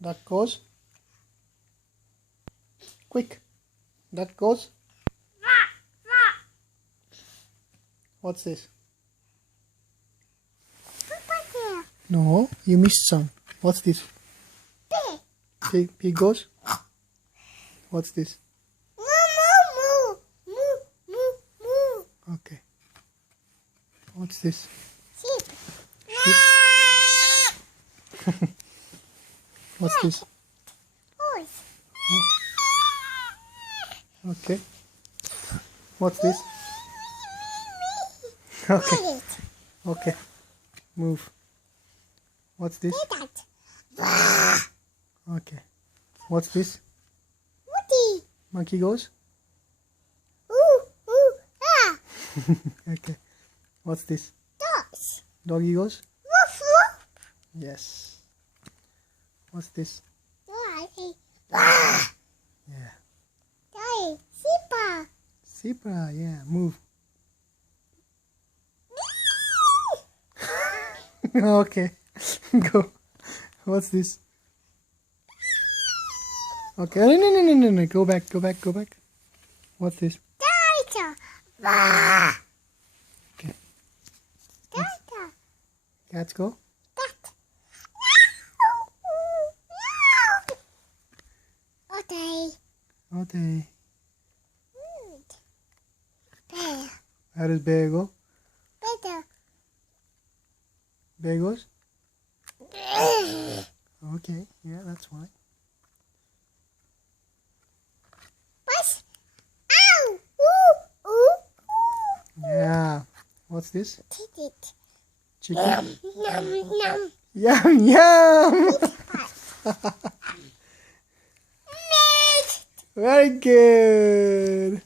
Duck goes. Quick. Duck goes. What's this? No, you missed some. What's this? Pig goes. What's this? Okay. What's this? Sheep. What's this? Horse. Okay. What's this? Okay. Rabbit. Okay. Move. What's this? Rabbit. Okay. What's this? Woody. Monkey goes. Ooh, ooh, ah. Okay. What's this? Dogs. Doggy goes. Woof, woof. Yes. What's this? Daddy. Yeah. Daddy. Zebra. Zebra. Yeah. Move. Okay. Go. What's this? Okay. No. Go back. What's this? Dinosaur. Okay. Dinosaur. Cats go. Cat. Okay. Okay. Bear. How does bear go? Better. Bear goes. Okay. Yeah, that's fine. Push. Ow. Ooh, ooh. Yeah. What's this? Take it. Chicken. Yum, yum. Yum yum. Very good.